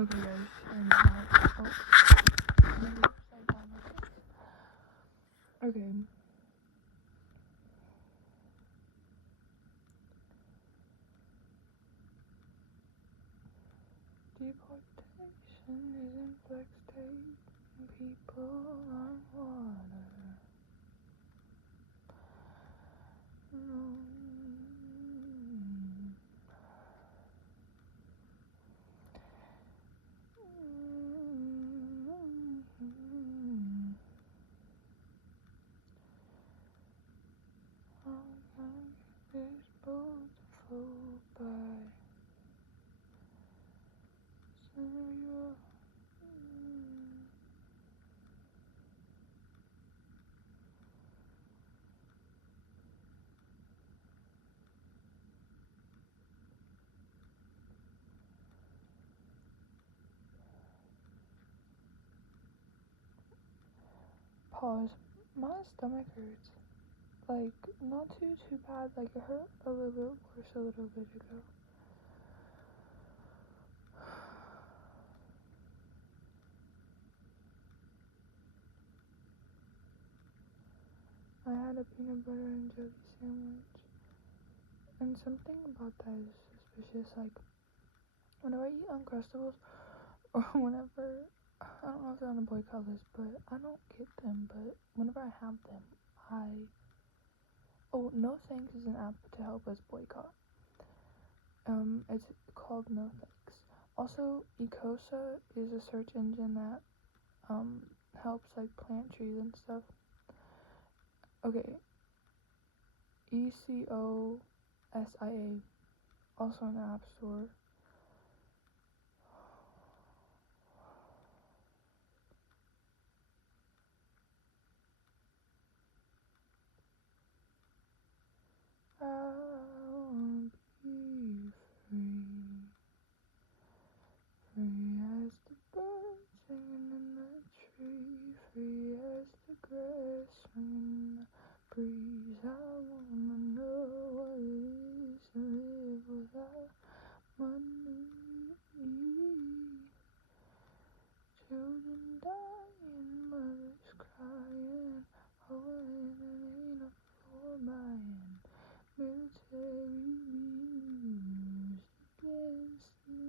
Okay, guys, I'm not. Oh, maybe upside down like this. Okay. Deportation isn't flex tape. People on water. This boat float by. Pause. My stomach hurts. Like, not too bad. Like, it hurt a little bit worse a little bit ago. I had a peanut butter and jelly sandwich. And something about that is suspicious. Like, whenever I eat Uncrustables, or whenever, I don't know if they're on the boycott list, but I don't get them. But whenever I have them, oh, No Thanks is an app to help us boycott. It's called No Thanks. Also, ecosia is a search engine that helps like plant trees and stuff. Okay, ecosia, also in the App Store. I wanna be free, free as the bird singing in the tree, free as the grass swinging in the breeze. I wanna know what it is to live without money. Children dying, mothers crying, holding ain't up for buying. Military used against me.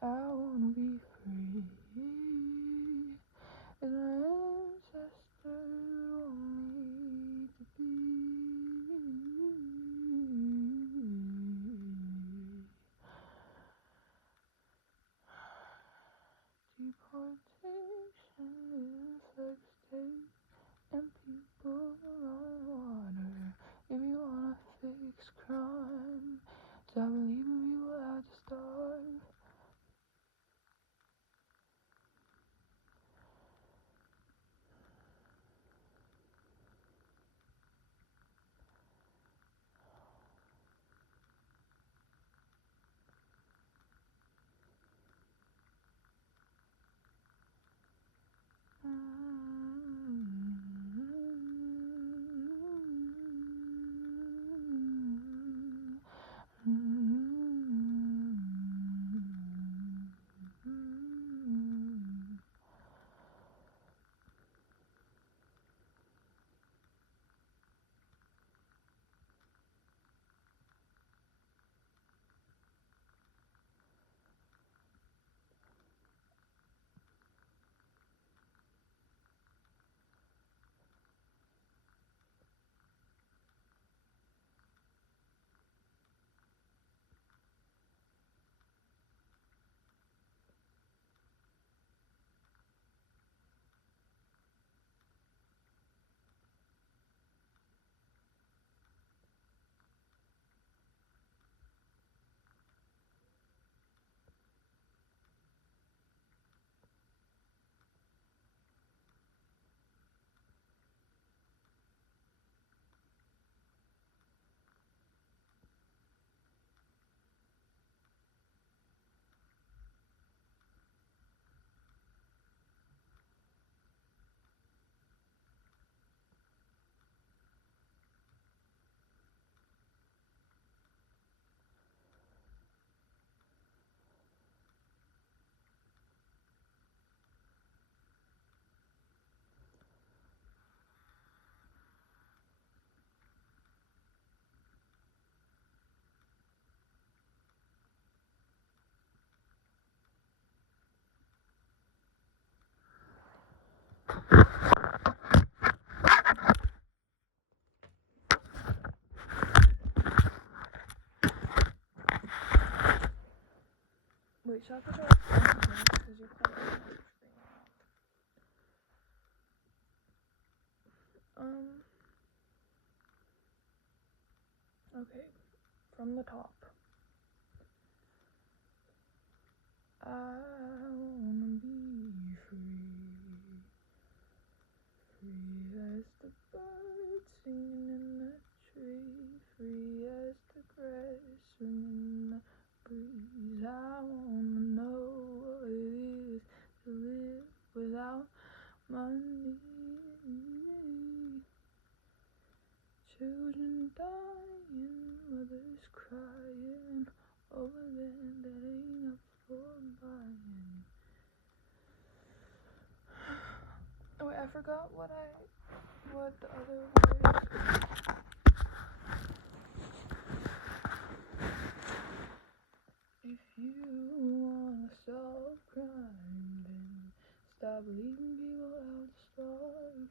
I wanna be free. Wait, should I put that because you're quite on the screen now. Okay, from the top. I wanna be free, free as the birds singing in the tree, free as the grass swinging in the breeze. I wanna know what it is to live without money. Children dying, mothers crying over land that ain't up for buying. Oh wait, I forgot what the other word is. If you wanna solve crime, then stop leaving people out to starve.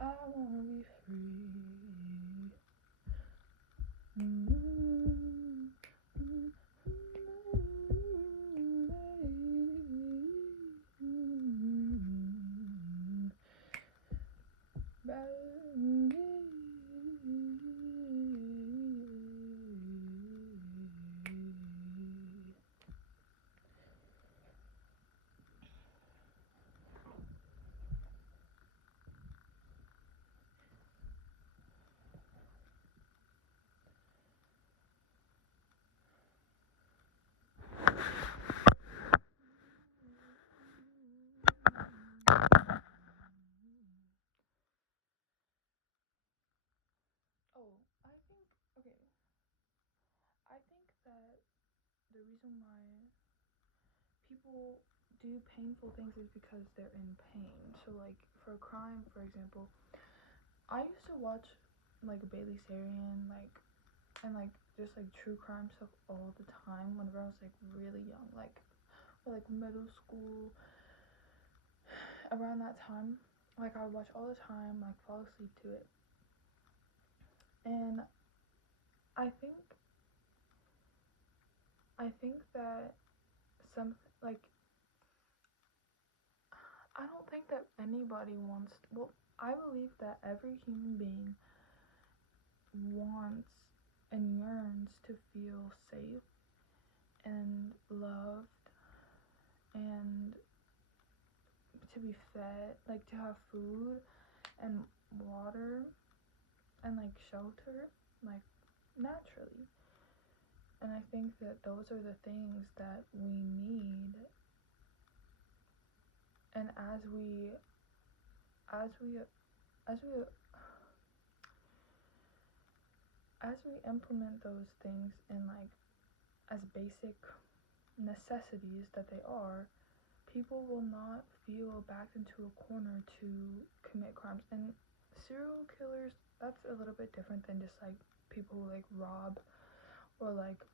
I wanna be free. Oh, I think that the reason why people do painful things is because they're in pain. So like for a crime, for example, I used to watch like Bailey Sarian, and just like true crime stuff all the time whenever I was like really young, like middle school, around that time. Like I would watch all the time, like fall asleep to it. And I think that some like I don't think that anybody wants well, I believe that every human being wants and yearns to feel safe and loved and to be fed, like to have food and water and like shelter, like naturally. And I think that those are the things that we need. And as we as we as we implement those things in like as basic necessities that they are, people will not feel backed into a corner to commit crimes. And serial killers, that's a little bit different than just like people who like rob or like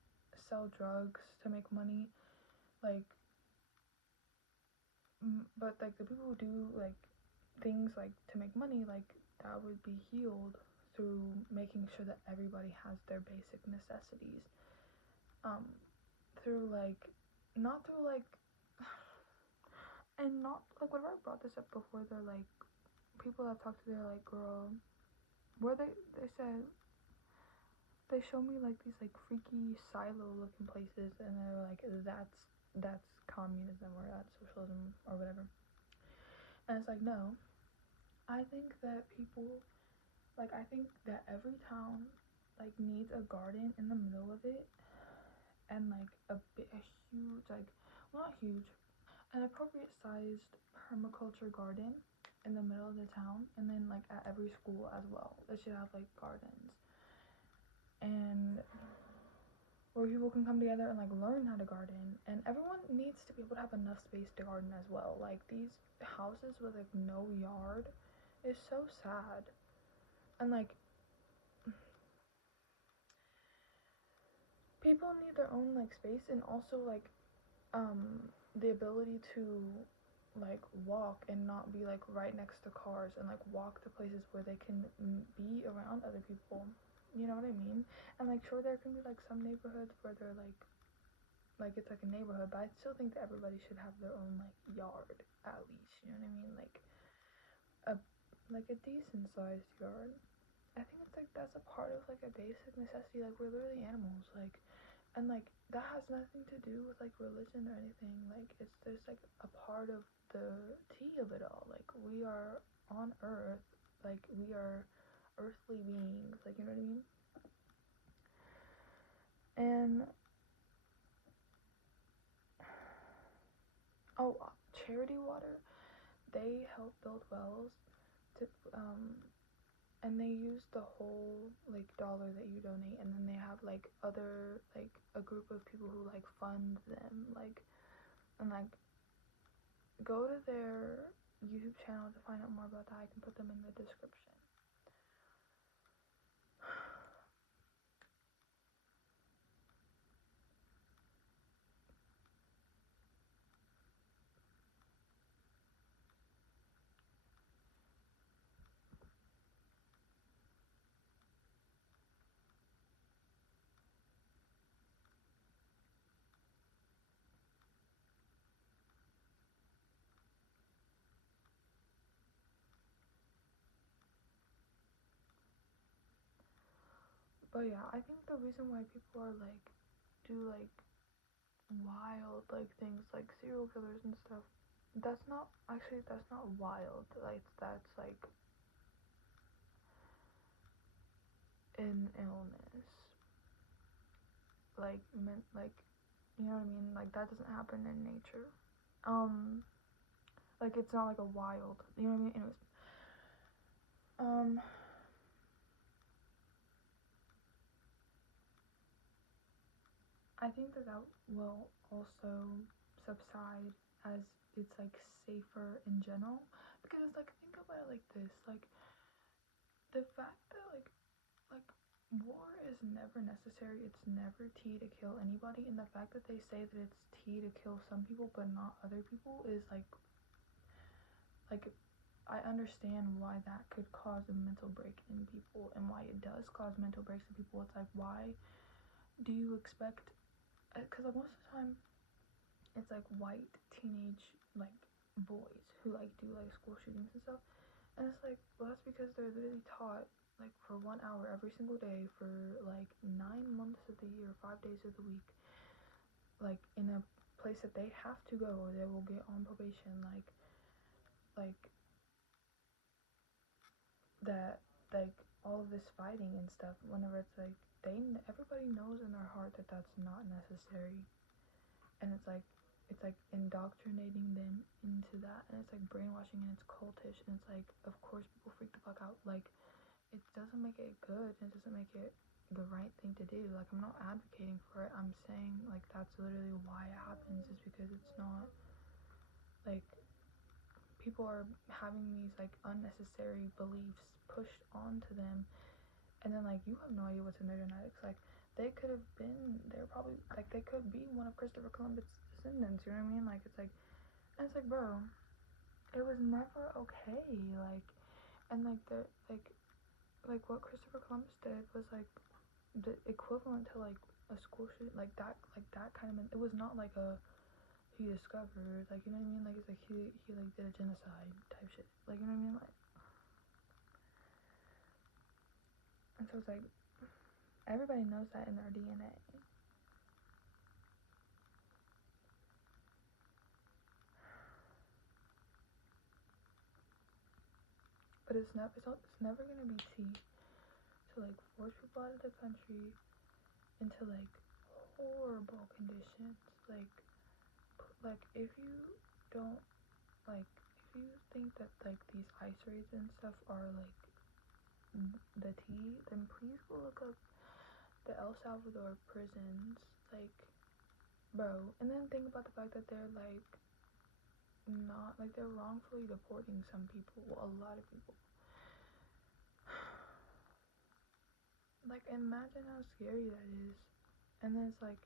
sell drugs to make money, like but like the people who do like things like to make money, like that would be healed through making sure that everybody has their basic necessities, through like not through like and not like whenever I brought this up before, they're like people I've talked to, they're like, girl, where they said they show me like these like freaky silo looking places, and they're like, that's communism or that's socialism or whatever. And it's like, no, I think that people I think that every town like needs a garden in the middle of it, and like a huge well, not huge, an appropriate sized permaculture garden in the middle of the town, and then like at every school as well. They should have like gardens. and where people can come together and like learn how to garden, and everyone needs to be able to have enough space to garden as well. Like these houses with like no yard is so sad, and like people need their own like space, and also like the ability to like walk and not be like right next to cars, and like walk to places where they can be around other people, you know what I mean? And like sure, there can be like some neighborhoods where they're like it's like a neighborhood, but I still think that everybody should have their own like yard at least, you know what I mean? A like a decent sized yard. I think it's like that's a part of like a basic necessity. Like we're literally animals, like, and like that has nothing to do with like religion or anything. Like it's just like a part of the tea of it all. Like we are on earth, like we are earthly beings, like, you know what I mean? And oh, charity water, they help build wells to and they use the whole like dollar that you donate, and then they have like other like a group of people who like fund them, like, and like go to their YouTube channel to find out more about that. I can put them in the description. But yeah, I think the reason why people are like do like wild like things like serial killers and stuff, that's not actually, that's not wild, like that's like an illness, like like, you know what I mean? Like that doesn't happen in nature. Like it's not like a wild, you know what I mean? Anyways, I think that that will also subside as it's like safer in general, because it's like, think about it like this, like the fact that like war is never necessary, it's never tea to kill anybody, and the fact that they say that it's tea to kill some people but not other people is like I understand why that could cause a mental break in people, and why it does cause mental breaks in people. It's like, why do you expect, because like most of the time it's like white teenage like boys who like do like school shootings and stuff, and it's like, well, that's because they're literally taught like for 1 hour every single day for like 9 months of the year, 5 days of the week, like in a place that they have to go or they will get on probation, like that, like all of this fighting and stuff, whenever it's like everybody knows in their heart that that's not necessary, and it's like indoctrinating them into that, and it's like brainwashing, and it's cultish, and it's like, of course people freak the fuck out. Like it doesn't make it good, it doesn't make it the right thing to do. Like I'm not advocating for it, I'm saying like that's literally why it happens, is because it's not like people are having these like unnecessary beliefs pushed onto them, and then like you have no idea what's in their genetics. Like they could have been, they're probably like, they could be one of Christopher Columbus' descendants, you know what I mean? Like it's like, and it's like, bro, it was never okay. Like, and like the like what Christopher Columbus did was like the equivalent to like a school shoot, like that kind of, it was not like a, he discovered, like, you know what I mean? Like it's like he like did a genocide type shit, like, you know what I mean? Like, and so it's like everybody knows that in their DNA, but it's never gonna be tea to like force people out of the country into like horrible conditions. Like if you don't, like if you think that like these ice raids and stuff are like the tea, then please go look up the El Salvador prisons, like, bro. And then think about the fact that they're like not like they're wrongfully deporting some people, well, a lot of people. Like, imagine how scary that is. And then it's like,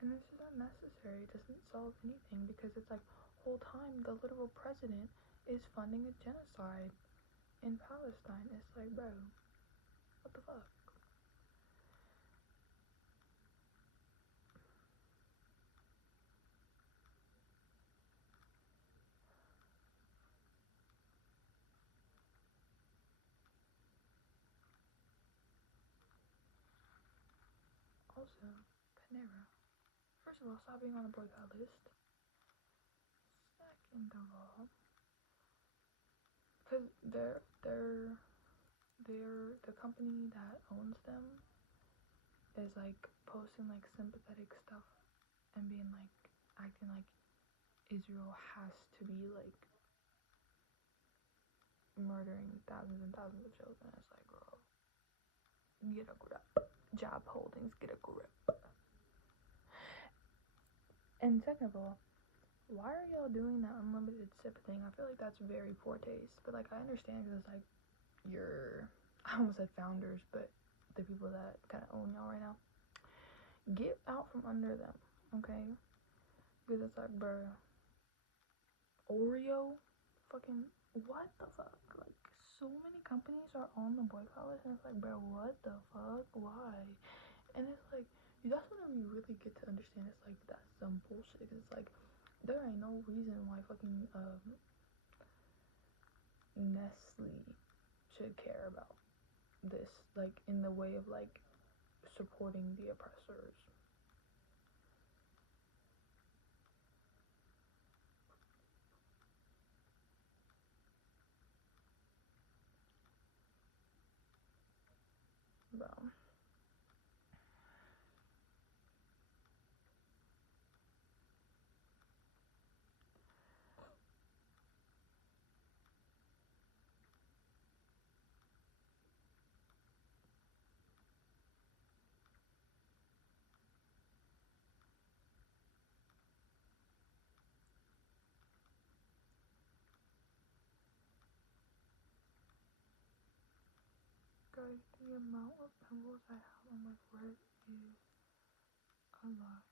and this is unnecessary. It doesn't solve anything because it's like, whole time the literal president is funding a genocide in Palestine. It's like, bro, what the fuck? Also, Panera. First of all, stop being on the boycott list. Second of all, because the company that owns them is like posting like sympathetic stuff and being like acting like Israel has to be like murdering thousands and thousands of children. It's like, girl, get a grip. Job holdings, get a grip. And second of all, why are y'all doing that unlimited sip thing? I feel like that's very poor taste. But like, I understand because it's like I almost said founders, but the people that kind of own y'all right now, get out from under them, okay? Because it's like, bruh, Oreo, fucking, what the fuck? Like, so many companies are on the boycott list, and it's like, bro, what the fuck? Why? And it's like, that's when we really get to understand it's like, that's some bullshit. Because it's like, there ain't no reason why fucking Nestle should care about this, like, in the way of like supporting the oppressors. Bro, guys, the amount of pimples I have on my forehead is a lot.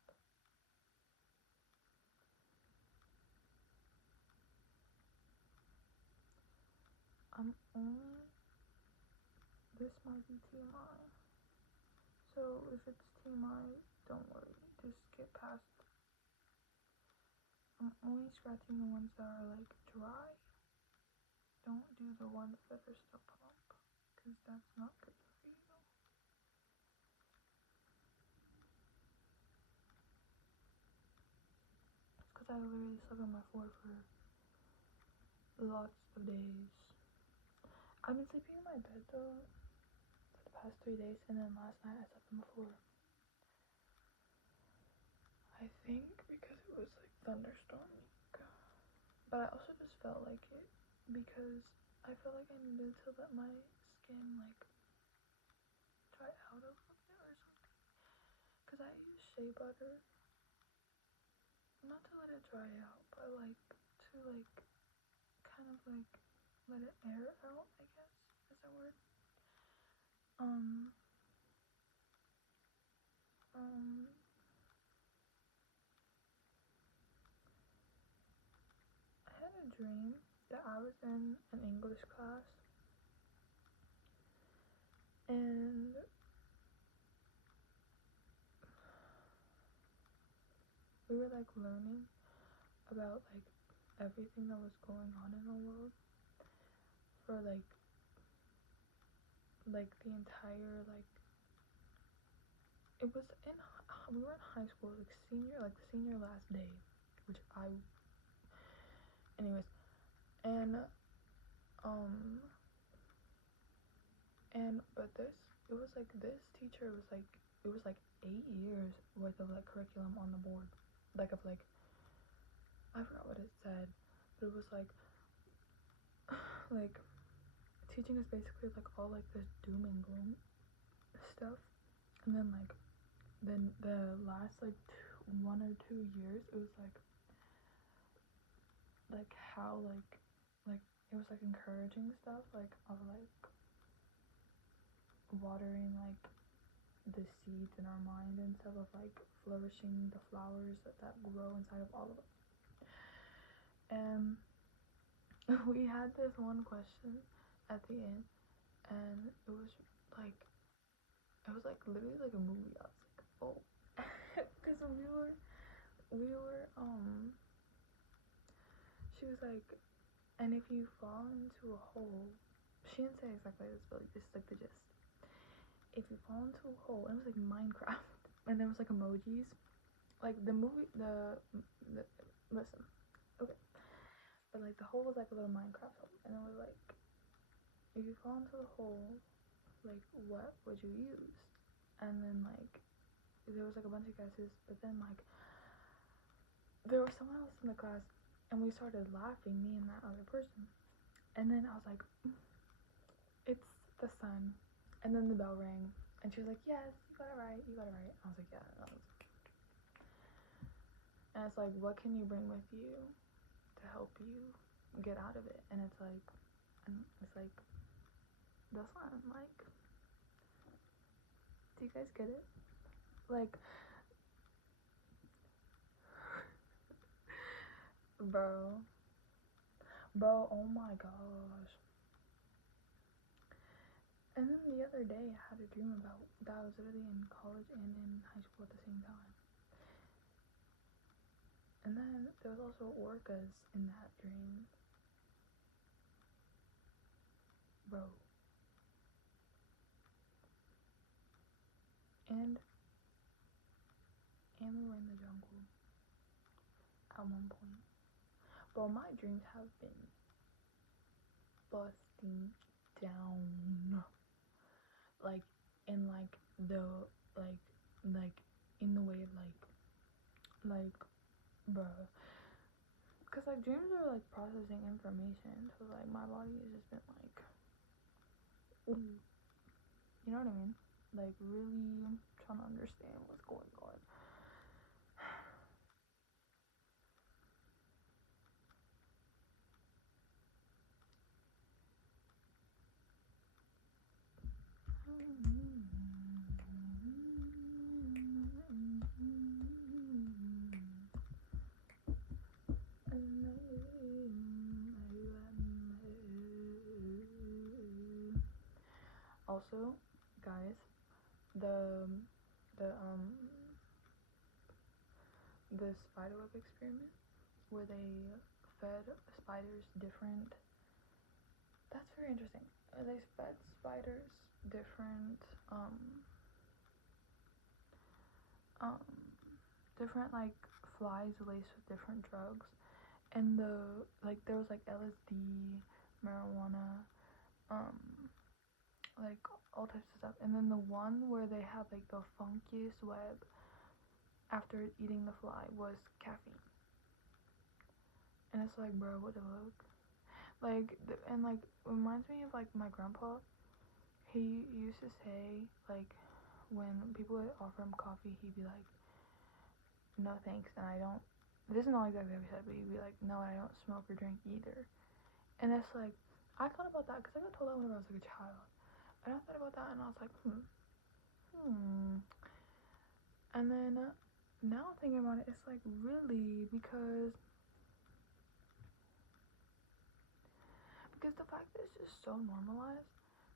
I'm only, this might be TMI, so if it's TMI, don't worry, just get past it. I'm only scratching the ones that are like dry. Don't do the ones that are still plump, because that's not good for you. It's because I literally slept on my floor for lots of days. I've been sleeping in my bed though for the past 3 days, and then last night I slept on the floor. I think because it was like thunderstorm week. But I also just felt like it because I felt like I needed to let my skin like dry out a little bit or something. Because I use shea butter, not to let it dry out, but like to like kind of like let it air out, I guess is that word. Um um I had a dream that I was in an English class, and we were like learning about like everything that was going on in the world for like the entire like it was in we were in high school, like the senior last day, which I anyways. And but this, it was like this teacher was like, it was like 8 years worth of like curriculum on the board, like of like, I forgot what it said, but it was like teaching us basically like all like this doom and gloom stuff, and then like then the last like 1 or 2 years it was like how like it was like encouraging stuff like of like watering like the seeds in our mind and stuff of like flourishing the flowers that grow inside of all of us. And we had this one question at the end, and it was like literally like a movie. I was like, oh, because we were she was like, and if you fall into a hole, she didn't say exactly this, but like this is like the gist. If you fall into a hole, and it was like Minecraft, and there was like emojis, like the movie, the listen, okay, but like the hole was like a little Minecraft hole, and it was like, if you fall into the hole, like what would you use? And then like there was like a bunch of guesses, but then like there was someone else in the class, and we started laughing, me and that other person, and then I was like, it's the sun, and then the bell rang, and she was like, yes, you got it right, and I was like, yeah. And it's like, what can you bring with you to help you get out of it? And it's like the sun. Like, do you guys get it? Like, bro, oh my gosh. And then the other day I had a dream about that. I was literally in college and in high school at the same time. And then there was also orcas in that dream. Bro. And we were in the jungle at one point. Bro, my dreams have been busting down. Like, in like the like in the way of like bruh. Cause like dreams are like processing information, so like my body has just been like, ooh. You know what I mean? Like really trying to understand what's going on. Also, guys, the the um the spiderweb experiment where they fed spiders different. That's very interesting. They fed spiders different um um different like flies laced with different drugs, and there was like LSD, marijuana, um like all types of stuff. And then the one where they had like the funkiest web after eating the fly was caffeine. And it's like, bro, what the fuck? Like, and like reminds me of like my grandpa. He used to say like when people would offer him coffee, he'd be like, no thanks, and I don't. This is not exactly what he said, but he'd be like, no, I don't smoke or drink either. And it's like, I thought about that because I got told that when I was like a child, and I thought about that, and I was like, And then now thinking about it, it's like really because the fact that it's just so normalized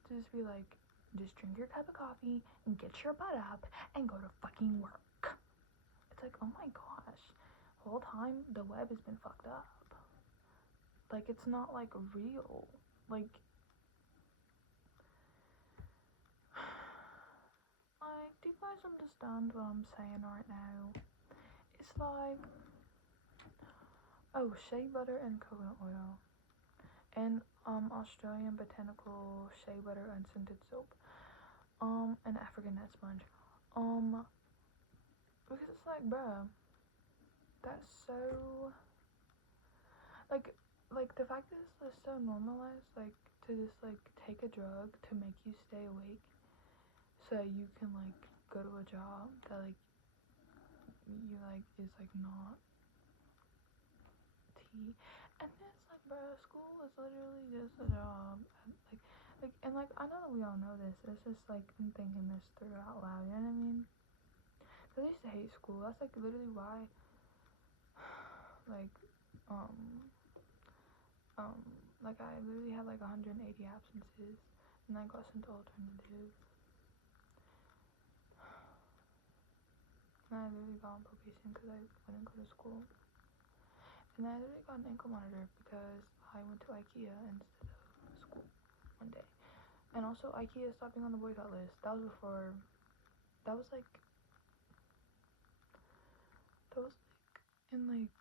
to just be like, just drink your cup of coffee and get your butt up and go to fucking work. It's like, oh my gosh, the whole time the web has been fucked up. Like, it's not like real. Like do you guys understand what I'm saying right now? It's like, oh, shea butter and coconut oil, and Australian botanical shea butter unscented soap, and African net sponge, because it's like, bruh, that's so, like, like the fact that it's so normalized, like to just like take a drug to make you stay awake, so you can like go to a job that like you like is like not tea, and it's like, bro, school is literally just a job, and and like I know that we all know this. It's just like I'm thinking this through out loud. You know what I mean? Cause I used to hate school. That's like literally why, like, um, um, like I literally had like 180 absences, and I got sent to alternative. And I literally got on probation because I wouldn't go to school. And I literally got an ankle monitor because I went to IKEA instead of school one day. And also, IKEA stopped being on the boycott list. That was before. That was like. That was like in like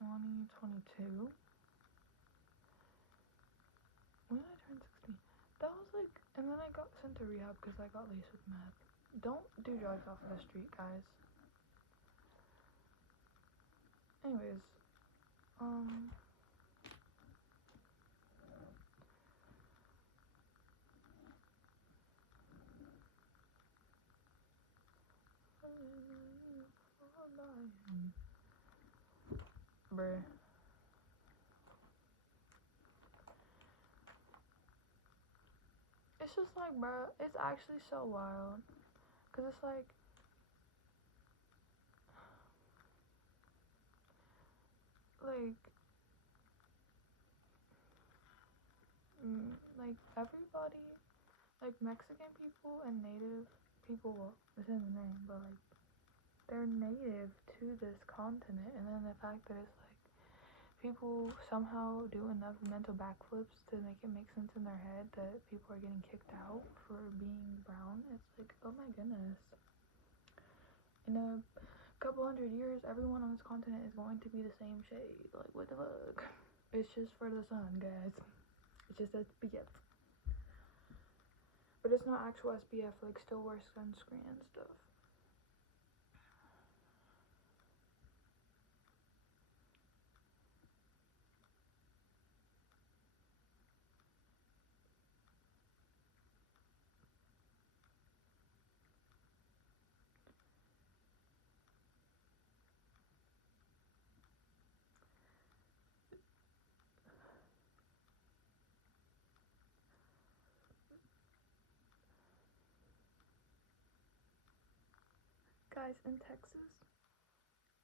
2022. When did I turn 16? That was like. And then I got sent to rehab because I got laced with meth. Don't do drugs off of the street, guys. Anyways, bruh. It's just like, bruh, it's actually so wild. Cause it's like, like everybody, like Mexican people and native people, well, it's in the name, but like they're native to this continent, and then the fact that it's like people somehow do enough mental backflips to make it make sense in their head that people are getting kicked out for being brown. It's like, oh my goodness. In a couple hundred years, everyone on this continent is going to be the same shade. Like, what the fuck? It's just for the sun, guys. It's just SPF. But it's not actual SPF, like, still wear sunscreen and stuff. Guys, in Texas,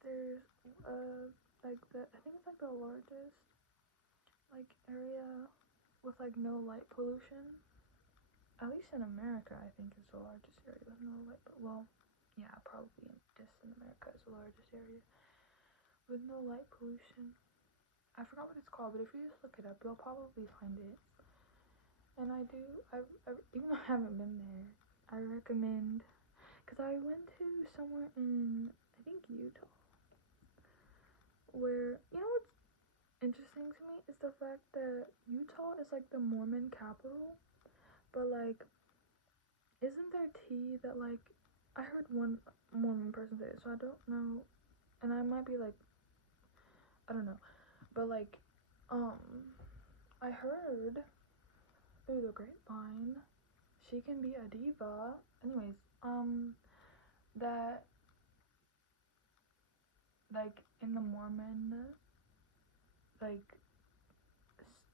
there's, like, I think it's, like, the largest, like, area with, like, no light pollution. At least in America, I think it's the largest area with no light, well, yeah, probably just in America is the largest area with no light pollution. I forgot what it's called, but if you just look it up, you'll probably find it. And I even though I haven't been there, I recommend, because I went to somewhere in, I think, Utah, where, you know what's interesting to me is the fact that Utah is like the Mormon capital, but like, isn't there tea that like, I heard one Mormon person say it, so I don't know, and I might be like, I don't know, but like, I heard through the grapevine, she can be a diva. Anyways, that like in the Mormon like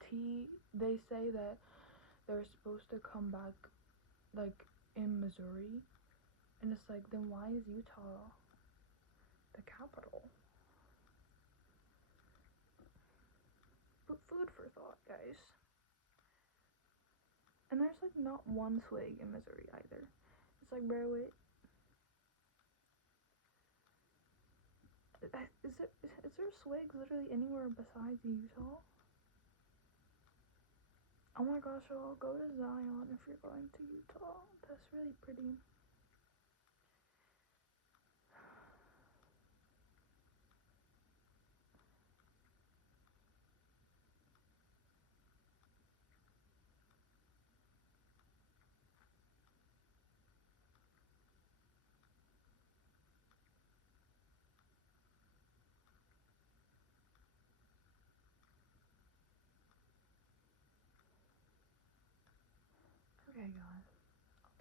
tea, they say that they're supposed to come back like in Missouri, and it's like, then why is Utah the capital? But food for thought, guys. And there's like not one swig in Missouri either. It's like, bro, wait. Is there swigs literally anywhere besides Utah? Oh my gosh, y'all, go to Zion if you're going to Utah. That's really pretty.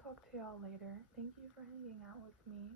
talk to y'all later. Thank you for hanging out with me.